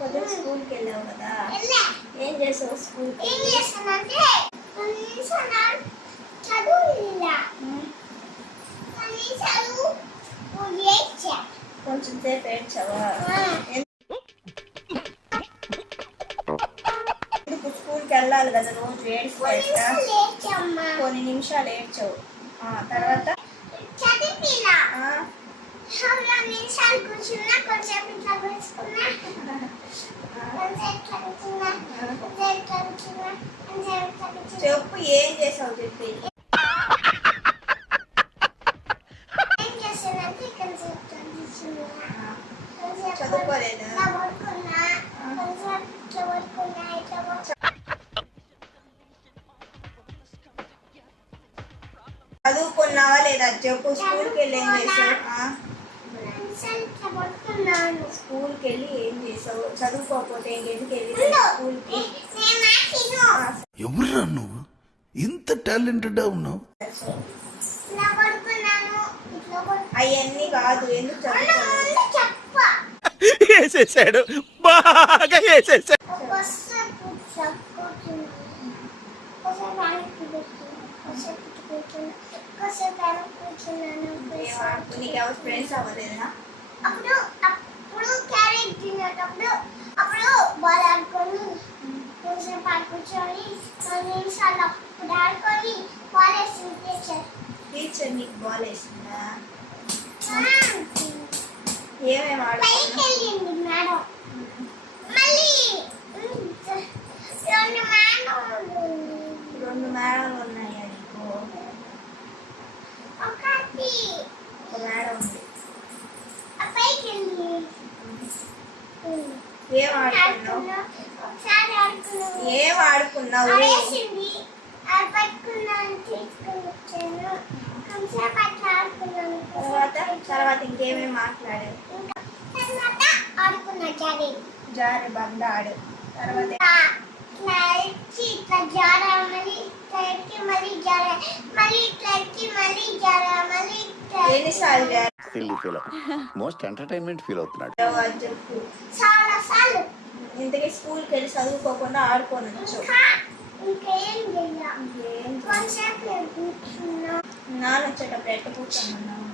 అబ్బాయి స్కూల్కి వెళ్ళావు కదా. ఏం చేసావు ఏం చేస్తానంటే ఏడ్చా. కొంచెం సేపు ఏడ్చావా? ఎందుకు స్కూల్కి వెళ్ళాలి కదా రోజు లేచమ్మా. కొన్ని నిమిషాలు ఏడ్చావు. ఆ, తర్వాత? చదివిలా ఆ, చాలా నిమిషాలు కూర్చున్నా కొంచెం ఇట్లా కూర్చుకున్నా కొంచెం ఇట్లా కూర్చున్నా కొంచెం ఇట్లా కూర్చున్నా కొంచెం ఇట్లా కూర్చున్నా చెప్పు ఏం చేసావు చెప్పి చదువుకున్నావా లేదా? చెప్పు స్కూల్కి వెళ్ళి ఏం చేసావు? స్కూల్కి వెళ్ళి ఏం చేసావు? చదువుకోకపోతే ఎందుకు వెళ్ళి. స్కూల్కి? ఎవర్రా నువ్వు? ఇంత టాలెంటెడ్ ఉన్నావు? అవన్నీ కాదు ఎందుకు వేసేసాడు. బాగా వేసేసాడు నీకు ఫ్రెండ్స్ అవ్వలేదా అప్పుడు అప్పుడు క్యారెట్ తినేటప్పుడు అప్పుడు బాల్ ఆడుకొని కొంచెం పాటు కూర్చొని కొన్ని నిమిషాలు అప్పుడు ఆడుకొని బాల్ వేసి తెచ్చారు టీచర్ నీకు బాల్ వేసిందా? ఏమేమి పైకి ఆడుకున్నావు? వెళ్ళింది మేడం. మళ్ళీ రెండు మేడం రెండు మేడలు ఉన్నాయా. ఏం ఆడుకున్నావు ఏం ఆడుకున్నావు తర్వాత తర్వాత ఇంకేమేమి మాట్లాడావు జారి బండ ఆడు తర్వాత మోస్ట్ ఎంటర్టైన్మెంట్ ఫీల్ అవుతున్నాడు ఇంతకీ స్కూల్కి వెళ్ళి చదువుకోకుండా ఆడుకోనొచ్చు నాన్న వచ్చేటప్పుడు ఎట్ట కూర్చోమన్నావు?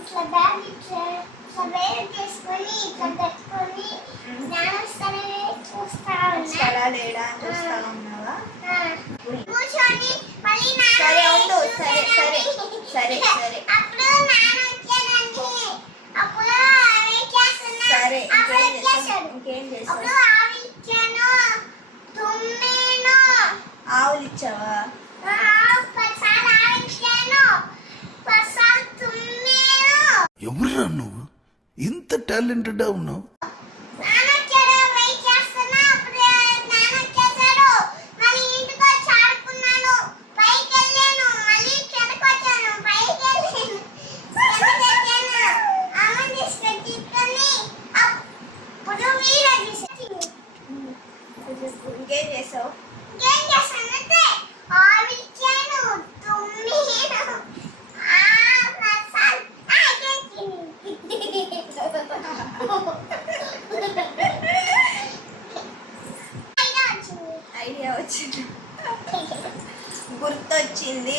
ఇట్లా బ్యాగ్ ఇట్లా ఇట్లా వేరు చేసుకొని ఇట్లా పెట్టుకొని జ్ఞానస్తనే చూస్తా ఉన్నా స్థలా లేడా అని చూస్తా ఉన్నావా ఆ, కూర్చొని మళ్ళీ నాన్న సరే, ఉండు. సరే, సరే. వచ్చానని- సరే, సరే. అప్పుడు నాన్న వచ్చానని అప్పుడు ఆమె చేస్తున్నా సరే ఇంకేం తుమ్మేను. ఆవులు ఇచ్చావా? ఎవర్రా నువ్వు? ఇంత టాలెంటెడ్ ఉన్నావు. గుర్తొచ్చింది.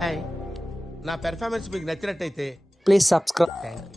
హాయ్ నా పెర్ఫార్మెన్స్ మీకు నచ్చినట్టయితే Please subscribe. Thank you